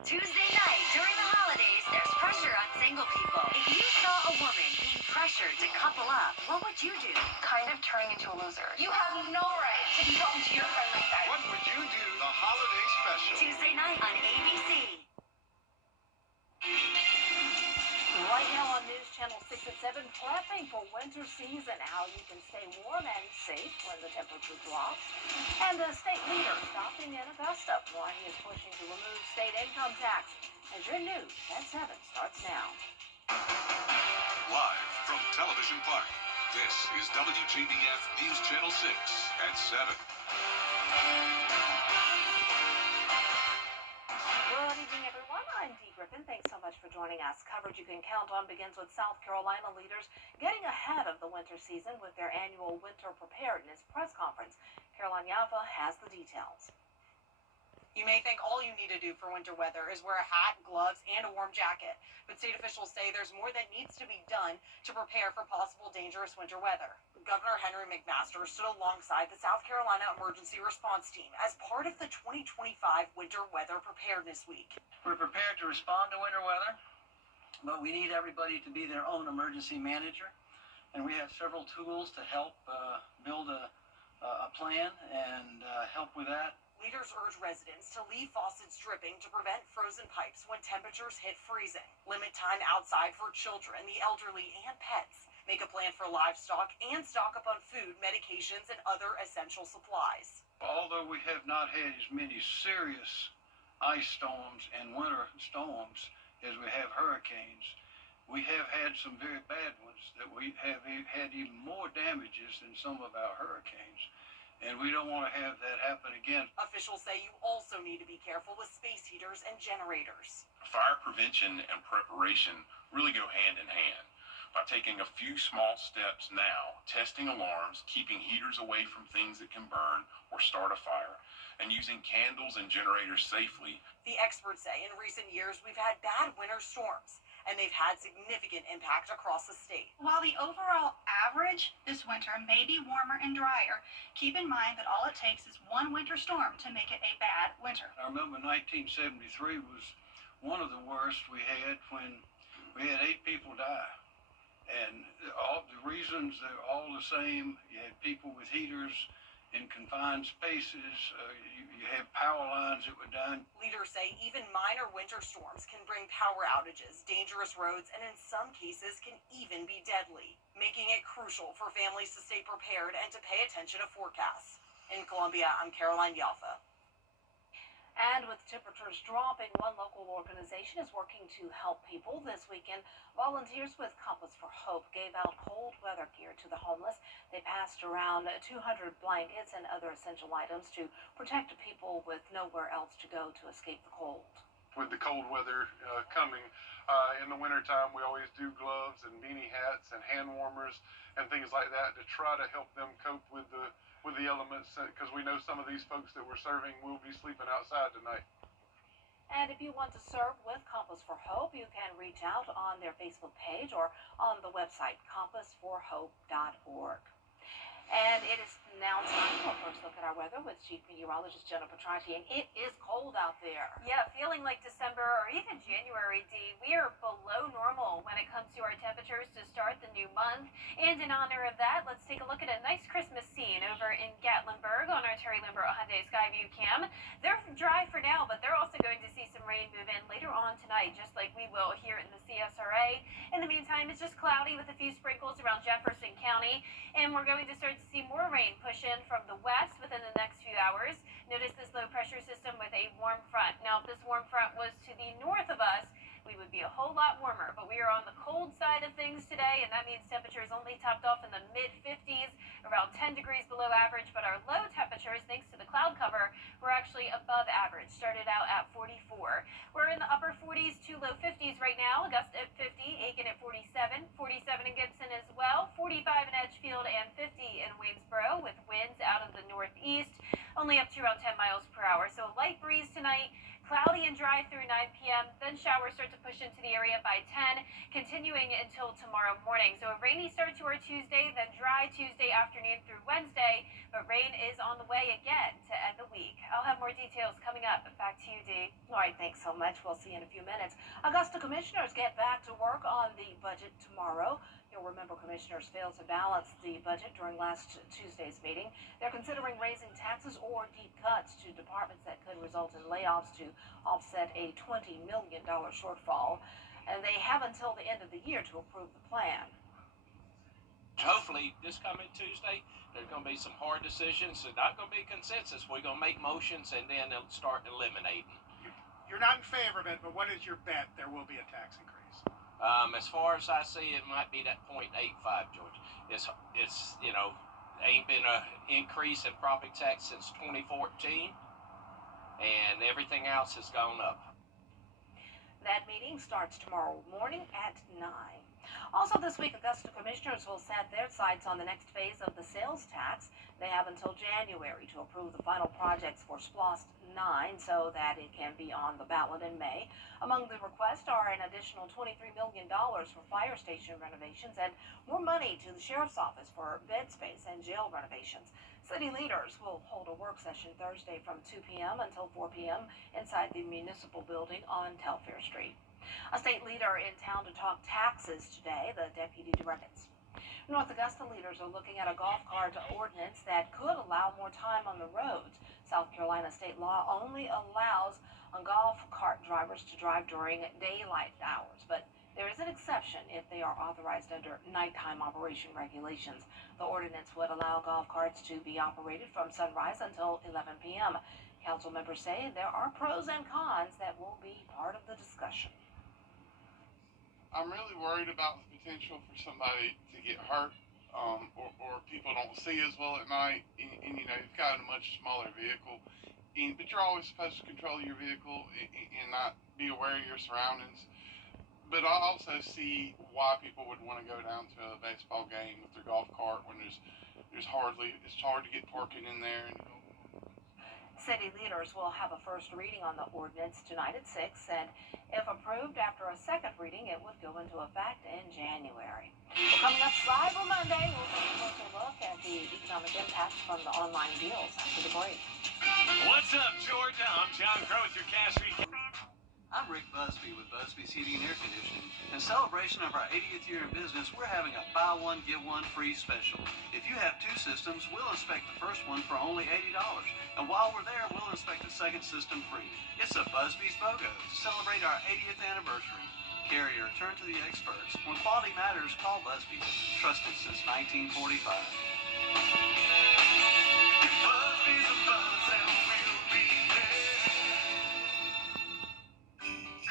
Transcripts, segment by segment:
Tuesday night during the holidays, there's pressure on single people. If you saw a woman being pressured to couple up, what would you do? Kind of turning into a loser. You have no right to be talking to your friend like that. What would you do? The holiday special. Tuesday night on ABC. Right now on News Channel 6 and 7, prepping for winter season, how you can stay warm and safe when the temperature drops. And the state leader stopping in Augusta, why he is pushing to remove state income tax. As your news at 7 starts now. Live from Television Park, this is WJBF News Channel 6 at 7. Good evening, everyone. I'm Dee Griffin. Thanks so much for joining us. Coverage you can count on begins with South Carolina leaders getting ahead of the winter season with their annual winter preparedness press conference. Caroline Yaffa has the details. You may think all you need to do for winter weather is wear a hat, gloves, and a warm jacket. But state officials say there's more that needs to be done to prepare for possible dangerous winter weather. Governor Henry McMaster stood alongside the South Carolina Emergency Response Team as part of the 2025 Winter Weather Preparedness Week. We're prepared to respond to winter weather, but we need everybody to be their own emergency manager. And we have several tools to help build a plan and help with that. Leaders urge residents to leave faucets dripping to prevent frozen pipes when temperatures hit freezing. Limit time outside for children, the elderly, and pets. Make a plan for livestock and stock up on food, medications, and other essential supplies. Although we have not had as many serious ice storms and winter storms as we have hurricanes, we have had some very bad ones that we have had even more damages than some of our hurricanes. And we don't want to have that happen again. Officials say you also need to be careful with space heaters and generators. Fire prevention and preparation really go hand in hand. By taking a few small steps now, testing alarms, keeping heaters away from things that can burn or start a fire, and using candles and generators safely. The experts say in recent years we've had bad winter storms, and they've had significant impact across the state. While the overall average this winter may be warmer and drier, keep in mind that all it takes is one winter storm to make it a bad winter. I remember 1973 was one of the worst we had when we had 8 people die. And all the reasons, they're all the same. You had people with heaters in confined spaces. You have power lines that were down. Leaders say even minor winter storms can bring power outages, dangerous roads, and in some cases can even be deadly, making it crucial for families to stay prepared and to pay attention to forecasts. In Columbia, I'm Caroline Yaffa. And with temperatures dropping, one local organization is working to help people. This weekend, volunteers with Compass for Hope gave out cold weather gear to the homeless. They passed around 200 blankets and other essential items to protect people with nowhere else to go to escape the cold. With the cold weather coming in the wintertime, we always do gloves and beanie hats and hand warmers and things like that to try to help them cope with the elements, because we know some of these folks that we're serving will be sleeping outside tonight. And if you want to serve with Compass for Hope, you can reach out on their Facebook page or on the website compassforhope.org. And it is now time for a first look at our weather with Chief Meteorologist Jenna Petracci. And it is cold out there. Yeah, feeling like December or even January, Dee. We are below normal when it comes to our temperatures to start the new month. And in honor of that, let's take a look at a nice Christmas scene over in Gatlinburg on our Terry Lambert Hyundai Skyview cam. They're dry for now, but they're also going to see some rain move in later on tonight, just like we will here in the CSRA. In the meantime, it's just cloudy with a few sprinkles around Jefferson County. And we're going to start to see more rain push in from the west within the next few hours. Notice this low pressure system with a warm front. Now, if this warm front was to the north of us, we would be a whole lot warmer, but we are on the cold side of things today, and that means temperatures only topped off in the mid-50s, around 10 degrees below average, but our low temperatures, thanks to the cloud cover, were actually above average, started out at 44. We're in the upper 40s to low 50s right now. Augusta at 50, Aiken at 47, 47 in Gibson as well, 45 in Edgefield, and 50 in Waynesboro, with winds out of the northeast, only up to around 10 miles per hour. So a light breeze tonight, Cloudy and dry through 9 p.m. Then showers start to push into the area by 10, continuing until tomorrow morning. So a rainy start to our Tuesday, then dry Tuesday afternoon through Wednesday. But rain is on the way again to end the week. I'll have more details coming up. Back to you, Dee. All right, thanks so much. We'll see you in a few minutes. Augusta commissioners get back to work on the budget tomorrow. You'll remember commissioners failed to balance the budget during last Tuesday's meeting. They're considering raising taxes or deep cuts to departments that could result in layoffs to offset a $20 million shortfall. And they have until the end of the year to approve the plan. Hopefully, this coming Tuesday, there's going to be some hard decisions. There's not going to be consensus. We're going to make motions, and then they'll start eliminating. You're not in favor of it, but what is your bet there will be a tax increase? As far as I see, it might be that 0.85, George. It's ain't been an increase in property tax since 2014, and everything else has gone up. That meeting starts tomorrow morning at 9. Also this week, Augusta commissioners will set their sights on the next phase of the sales tax. They have until January to approve the final projects for SPLOST 9 so that it can be on the ballot in May. Among the requests are an additional $23 million for fire station renovations and more money to the sheriff's office for bed space and jail renovations. City leaders will hold a work session Thursday from 2 p.m. until 4 p.m. inside the municipal building on Telfair Street. A state leader in town to talk taxes today, the deputy director. North Augusta leaders are looking at a golf cart ordinance that could allow more time on the roads. South Carolina state law only allows golf cart drivers to drive during daylight hours, but there is an exception if they are authorized under nighttime operation regulations. The ordinance would allow golf carts to be operated from sunrise until 11 p.m. Council members say there are pros and cons that will be part of the discussion. I'm really worried about the potential for somebody to get hurt, or people don't see as well at night, and you've got a much smaller vehicle, but you're always supposed to control your vehicle and not be aware of your surroundings. But I also see why people would want to go down to a baseball game with their golf cart when it's hard to get parking in there. City leaders will have a first reading on the ordinance tonight at 6, and if approved after a second reading, it would go into effect in January. Well, coming up Cyber Monday, we'll take a closer look at the economic impact from the online deals after the break. What's up, Georgia? I'm John Crow with your cash feed. I'm Rick Busby with Busby's Heating and Air Conditioning. In celebration of our 80th year in business, we're having a buy one, get one free special. If you have 2 systems, we'll inspect the first one for only $80. And while we're there, we'll inspect the second system free. It's a Busby's BOGO to celebrate our 80th anniversary. Carrier, turn to the experts. When quality matters, call Busby's. Trusted since 1945. Busby's a buzz and we'll be there.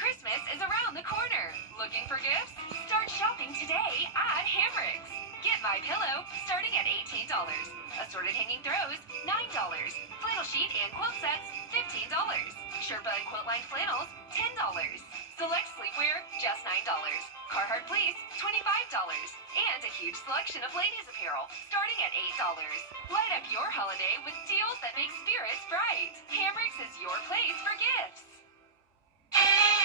Christmas is around the corner. Looking for gifts? Start shopping today at Hamricks. Get My Pillow starting at $18. Assorted hanging throws, $9. Flannel sheet and quilt sets, $15. Sherpa and quilt line flannels, $10. Select sleepwear, just $9. Carhartt fleece, $25. And a huge selection of ladies apparel, starting at $8. Light up your holiday with deals that make spirits bright. Hamricks is your place for gifts.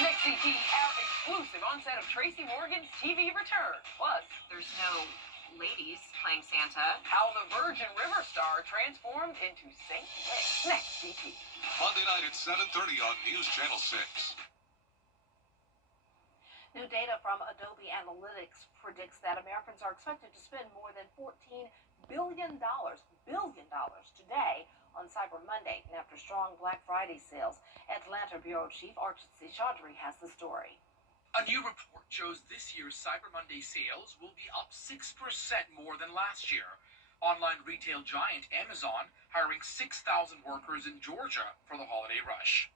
Next CT, our exclusive onset of Tracy Morgan's TV return. Plus, there's no ladies playing Santa. How the Virgin River Star transformed into Saint Nick. Next CT. Monday night at 7:30 on News Channel 6. New data from Adobe Analytics predicts that Americans are expected to spend more than $14 billion today on Cyber Monday after strong Black Friday sales. Atlanta Bureau Chief Archit Chaudhry has the story. A new report shows this year's Cyber Monday sales will be up 6% more than last year. Online retail giant Amazon hiring 6,000 workers in Georgia for the holiday rush.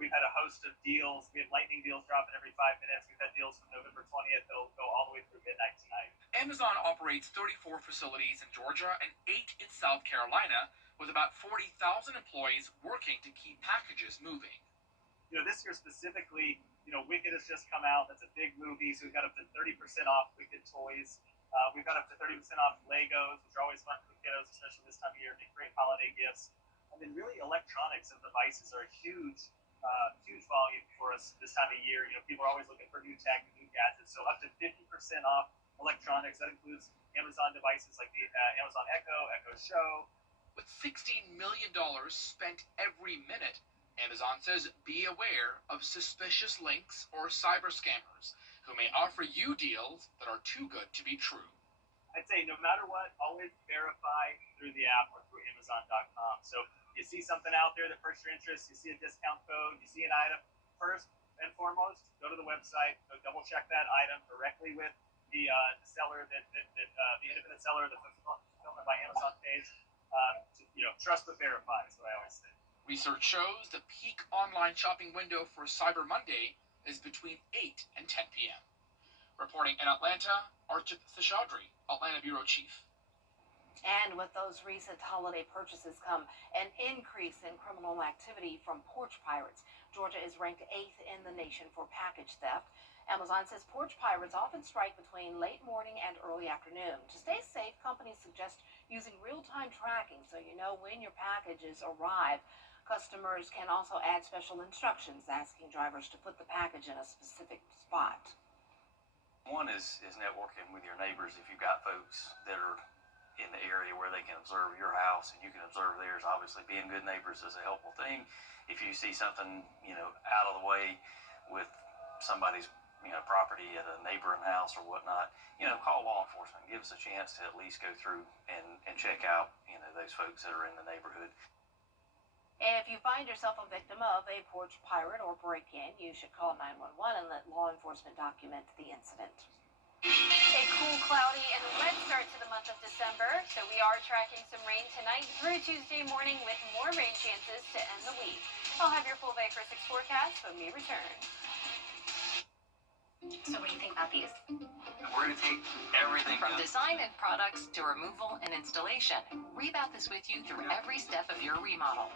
We've had a host of deals. We have lightning deals dropping every 5 minutes. We've had deals from November 20th that'll go all the way through midnight tonight. Amazon operates 34 facilities in Georgia and 8 in South Carolina, with about 40,000 employees working to keep packages moving. This year specifically, Wicked has just come out. That's a big movie, so we've got up to 30% off Wicked toys. We've got up to 30% off Legos, which are always fun for kiddos, especially this time of year, make great holiday gifts. And then really electronics and devices are a huge huge volume for us this time of year. People are always looking for new tech, new gadgets. So up to 50% off electronics. That includes Amazon devices like the Amazon Echo Show. With $16 million spent every minute, Amazon says be aware of suspicious links or cyber scammers who may offer you deals that are too good to be true. I'd say no matter what, always verify through the app or through Amazon.com. So you see something out there that perks your interest, you see a discount code, you see an item, first and foremost, go to the website, go double check that item directly with the seller, the independent seller, the Fulfillment by Amazon page. Trust but verify is what I always say. Research shows the peak online shopping window for Cyber Monday is between 8 and 10 p.m. Reporting in Atlanta, Archit Seshadri, Atlanta Bureau Chief. And with those recent holiday purchases come an increase in criminal activity from porch pirates. Georgia is ranked 8th in the nation for package theft. Amazon says porch pirates often strike between late morning and early afternoon. To stay safe, companies suggest using real-time tracking so you know when your packages arrive. Customers can also add special instructions asking drivers to put the package in a specific spot. One is networking with your neighbors. If you've got folks that are in the area where they can observe your house and you can observe theirs, obviously being good neighbors is a helpful thing. If you see something, out of the way with somebody's, property at a neighboring house or whatnot, call law enforcement. Give us a chance to at least go through and check out, those folks that are in the neighborhood. If you find yourself a victim of a porch pirate or break-in, you should call 911 and let law enforcement document the incident. A cool, cloudy, and wet start to the month of December, so we are tracking some rain tonight through Tuesday morning with more rain chances to end the week. I'll have your full Bay for 6 forecast when we return. So what do you think about these? We're going to take everything From design and products to removal and installation, Rebath is with you through every step of your remodel.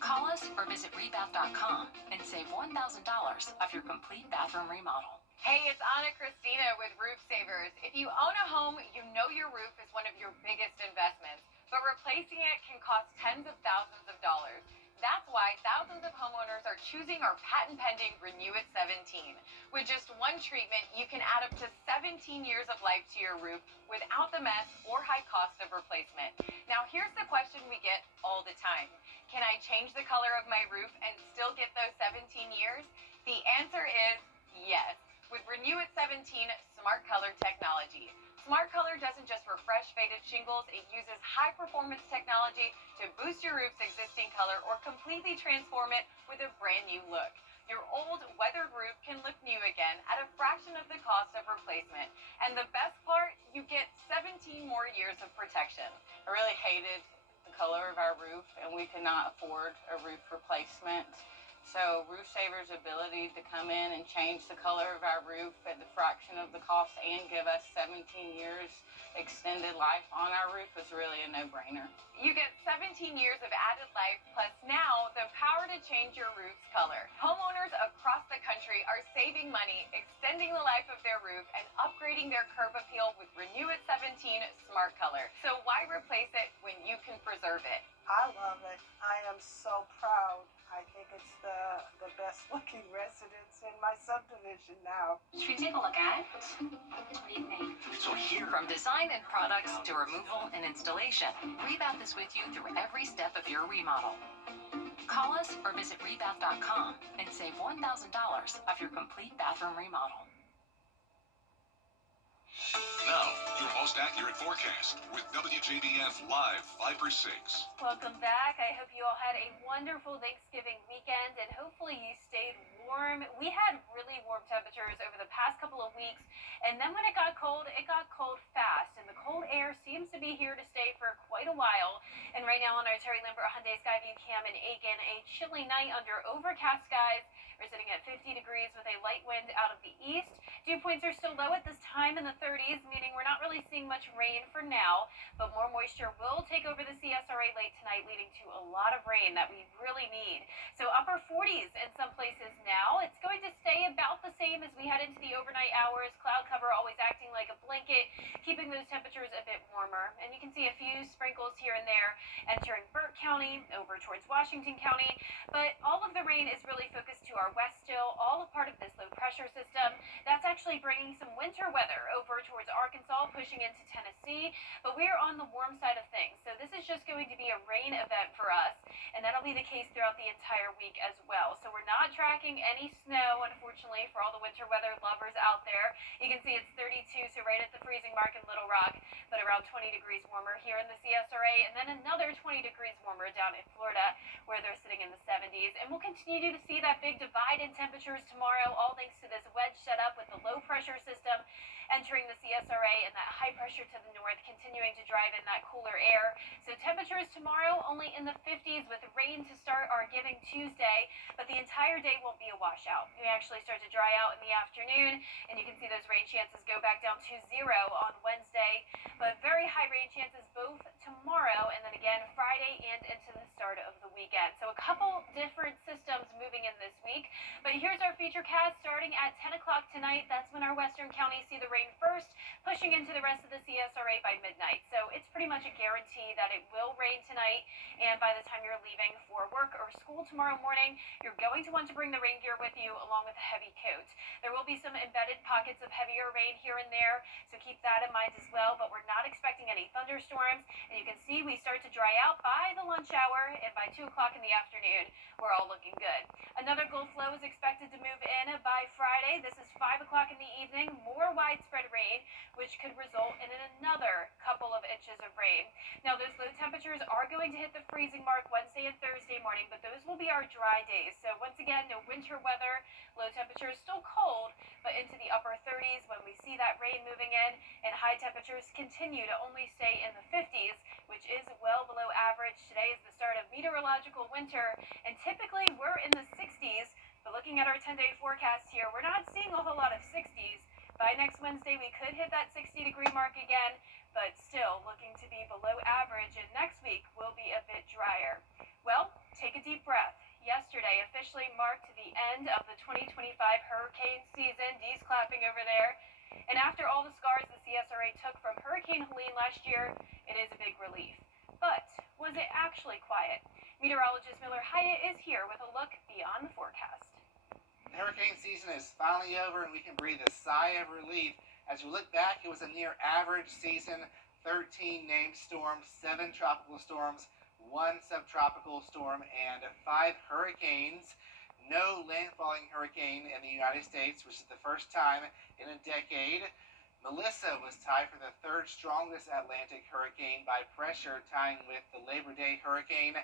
Call us or visit rebath.com and save $1,000 off your complete bathroom remodel. Hey, it's Anna Christina with Roof Savers. If you own a home, you know your roof is one of your biggest investments, but replacing it can cost tens of thousands of dollars. That's why thousands of homeowners are choosing our patent-pending Renew It 17. With just one treatment, you can add up to 17 years of life to your roof without the mess or high cost of replacement. Now, here's the question we get all the time. Can I change the color of my roof and still get those 17 years? The answer is yes. With Renew It 17 Smart Color technology. Smart Color doesn't just refresh faded shingles, it uses high-performance technology to boost your roof's existing color or completely transform it with a brand new look. Your old, weathered roof can look new again at a fraction of the cost of replacement. And the best part, you get 17 more years of protection. I really hated the color of our roof, and we could not afford a roof replacement. So Roof Savers' ability to come in and change the color of our roof at the fraction of the cost and give us 17 years extended life on our roof was really a no-brainer. You get 17 years of added life, plus now the power to change your roof's color. Homeowners across the country are saving money, extending the life of their roof, and upgrading their curb appeal with Renew It 17 Smart Color. So why replace it when you can preserve it? I love it. I am so proud. I think it's the best looking residence in my subdivision now. Should we take a look at it? What do you think? So here, From design and products to removal and installation, Rebath is with you through every step of your remodel. Call us or visit rebath.com and save $1,000 off your complete bathroom remodel. Now, your most accurate forecast with WJBF Live 5 for 6. Welcome back. I hope you all had a wonderful Thanksgiving weekend and hopefully you stayed warm. We had really warm temperatures over the past couple of weeks, and then when it got cold fast, and the cold air seems to be here to stay for quite a while. And right now on our Terry Lambert Hyundai Skyview Cam in Aiken, a chilly night under overcast skies. We're sitting at 50 degrees with a light wind out of the east. Dew points are still low at this time in the 30s, meaning we're not really seeing much rain for now, but more moisture will take over the CSRA late tonight, leading to a lot of rain that we really need. So upper 40s in some places now. It's going to stay about the same same as we head into the overnight hours. Cloud cover always acting like a blanket, keeping those temperatures a bit warmer. And you can see a few sprinkles here and there entering Burke County over towards Washington County. But all of the rain is really focused to our west still, all a part of this low pressure system. That's actually bringing some winter weather over towards Arkansas, pushing into Tennessee. But we are on the warm side of things. So this is just going to be a rain event for us. And that'll be the case throughout the entire week as well. So we're not tracking any snow, unfortunately, for all the winter weather lovers out there. You can see it's 32, so right at the freezing mark in Little Rock, but around 20 degrees warmer here in the CSRA, and then another 20 degrees warmer down in Florida, where they're sitting in the 70s. And we'll continue to see that big divide in temperatures tomorrow, all thanks to this wedge setup with the low pressure system entering the CSRA and that high pressure to the north continuing to drive in that cooler air. So temperatures tomorrow only in the 50s with rain to start our Giving Tuesday, but the entire day won't be a washout. We actually start to dry out in the afternoon, and you can see those rain chances go back down to 0 on Wednesday, but very high rain chances both tomorrow and then again Friday and into the start of the weekend. So a couple different systems moving in this week, but here's our feature cast starting at 10 o'clock tonight. That's when our western counties see the rain first, pushing into the rest of the CSRA by midnight. So it's pretty much a guarantee that it will rain tonight, and by the time you're leaving for work or school tomorrow morning, you're going to want to bring the rain gear with you along with a heavy coat. There will be some embedded pockets of heavier rain here and there, so keep that in mind as well, but we're not expecting any thunderstorms, and you can see we start to dry out by the lunch hour, and by 2 o'clock in the afternoon, we're all looking good. Another Gulf low is expected to move in by Friday. This is 5 o'clock in the evening, more widespread rain, which could result in another couple of inches of rain. Now, those low temperatures are going to hit the freezing mark Wednesday and Thursday morning, but those will be our dry days. So once again, no winter weather, low temperatures still cold, but into the upper 30s when we see that rain moving in, and high temperatures continue to only stay in the 50s, which is well below average. Today is the start of meteorological winter, and typically we're in the 60s, but looking at our 10-day forecast here, we're not seeing a whole lot of 60s. By next Wednesday, we could hit that 60-degree mark again, but still looking to be below average, and next week will be a bit drier. Well, take a deep breath. Yesterday officially marked the end of the 2025 hurricane season. Dee's clapping over there. And after all the scars the CSRA took from Hurricane Helene last year, it is a big relief. But was it actually quiet? Meteorologist Miller Hyatt is here with a look beyond the forecast. The hurricane season is finally over, and we can breathe a sigh of relief. As we look back, it was a near average season. 13 named storms, 7 tropical storms, 1 subtropical storm, and 5 hurricanes. No landfalling hurricane in the United States, which is the first time in a decade. Melissa was tied for the 3rd strongest Atlantic hurricane by pressure, tying with the Labor Day hurricane.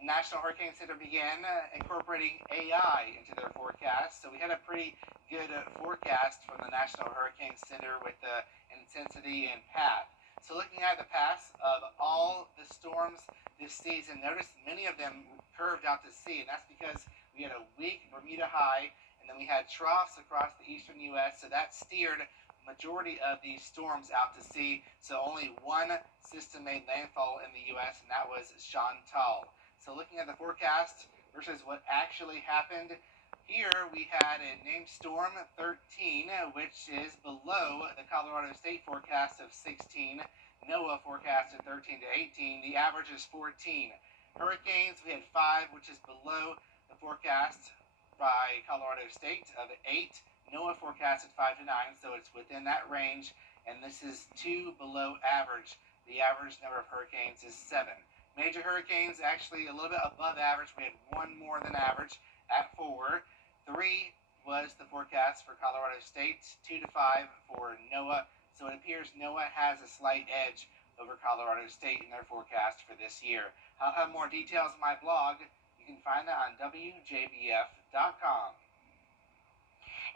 National Hurricane Center began incorporating AI into their forecast, so we had a pretty good forecast from the National Hurricane Center with the intensity and path. So looking at the paths of all the storms this season, notice many of them curved out to sea, and that's because we had a weak Bermuda high, and then we had troughs across the eastern U.S., so that steered majority of these storms out to sea, so only one system made landfall in the U.S., and that was Chantal. So looking at the forecast versus what actually happened, here we had a named storm 13, which is below the Colorado State forecast of 16. NOAA forecasted 13 to 18. The average is 14. Hurricanes, we had 5, which is below the forecast by Colorado State of 8. NOAA forecasted 5 to 9, so it's within that range. And this is 2 below average. The average number of hurricanes is 7. Major hurricanes actually a little bit above average. We had 1 more than average at 4. 3 was the forecast for Colorado State, 2 to 5 for NOAA. So it appears NOAA has a slight edge over Colorado State in their forecast for this year. I'll have more details on my blog. You can find that on WJBF.com.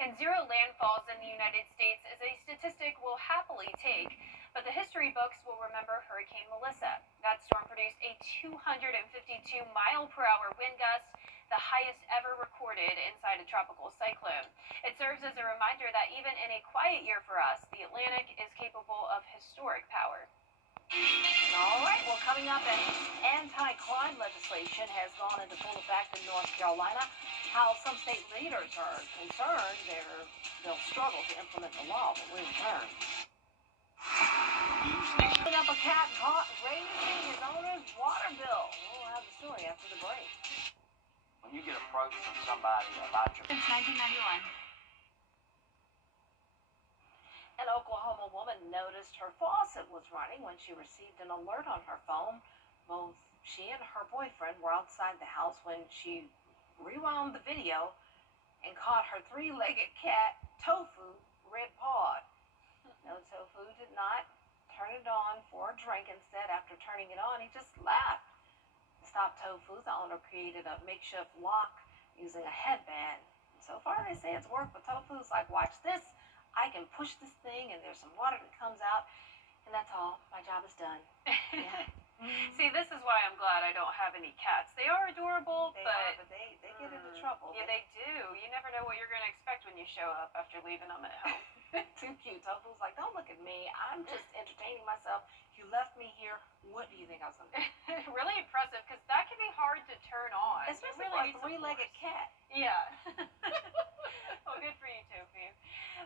And 0 landfalls in the United States is a statistic we'll happily take, but the history books will remember Hurricane Melissa. That storm produced a 252-mile-per-hour wind gust, the highest ever recorded inside a tropical cyclone. It serves as a reminder that even in a quiet year for us, the Atlantic is capable of historic power. All right, well, coming up, an anti-crime legislation has gone into full effect in North Carolina. How some state leaders are concerned they'll struggle to implement the law when we return. Picking up a cat caught raising his owner's water bill. We'll have the story after the break. When you get approached from somebody about your... Since 1991. An Oklahoma woman noticed her faucet was running when she received an alert on her phone. Both she and her boyfriend were outside the house when she rewound the video and caught her three-legged cat, Tofu, rib-pawed. No, Tofu did not turn it on for a drink. Instead, after turning it on, he just left. To stop Tofu, the owner created a makeshift lock using a headband. So far, they say it's worked, but Tofu's like, watch this. I can push this thing, and there's some water that comes out, and that's all. My job is done. Yeah. See, this is why I'm glad I don't have any cats. They are adorable, They get into trouble. Yeah, they do. You never know what you're going to expect when you show up after leaving them at home. Too cute. Tofu's like, don't look at me. I'm just entertaining myself. You left me here. What do you think I was going to do? Really impressive, because that can be hard to turn on. Especially You really for a three-legged cat. Yeah. Well, good for you, Tofu.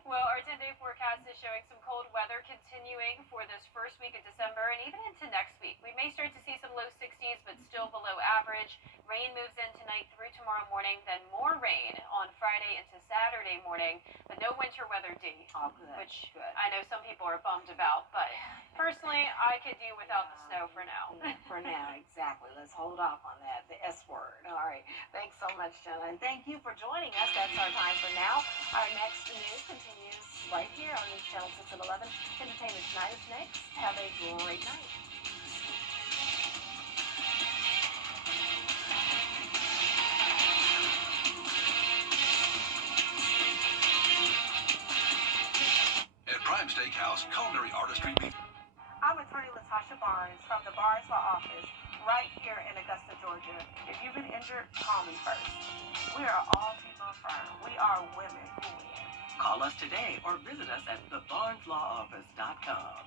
Well, our 10-day forecast is showing some cold weather continuing for this first week of December and even into next week. We may start to see some low 60s, but still below average. Rain moves in tonight through tomorrow morning, then more rain on Friday into Saturday morning, but no winter weather, D. Oh, good. Which good. I know some people are bummed about, but personally, I could do without the snow for now. For now, exactly. Let's hold off on that, the S word. All right. Thanks so much, Jenna. And thank you for joining us. That's our time for now. Our next news continues right here on News Channel 6 and 11. Entertainment Tonight is next. Have a great night. At Prime Steakhouse, culinary artistry meets... I'm attorney Latasha Barnes from the Barnes Law Office right here in Augusta, Georgia. If you've been injured, call me first. We are all people firm. We are women who win. Call us today or visit us at thebarneslawoffice.com.